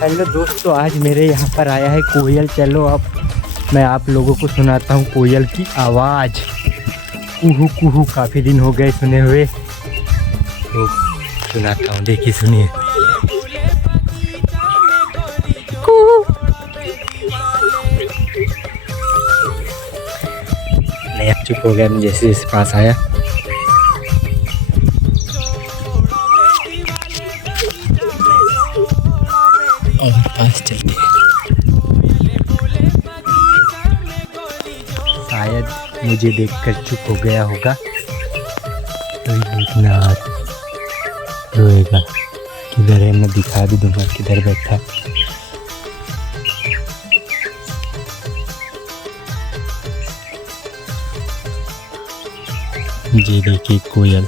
Hello दोस्तों, आज मेरे यहाँ पर आया है कोयल। चलो अब मैं आप लोगों को सुनाता हूँ कोयल की आवाज़। कुहू कुहू, काफ़ी दिन हो गए सुने हुए, तो सुनाता हूँ, देखिए सुनिए। नहीं, चुप हो गया मैं जैसे जैसे पास आया। और पास चल के शायद मुझे देखकर चुप हो गया होगा, तो इतना रोएगा। किधर है, मैं दिखा भी दूंगा किधर बैठा। जी देखिए कोयल।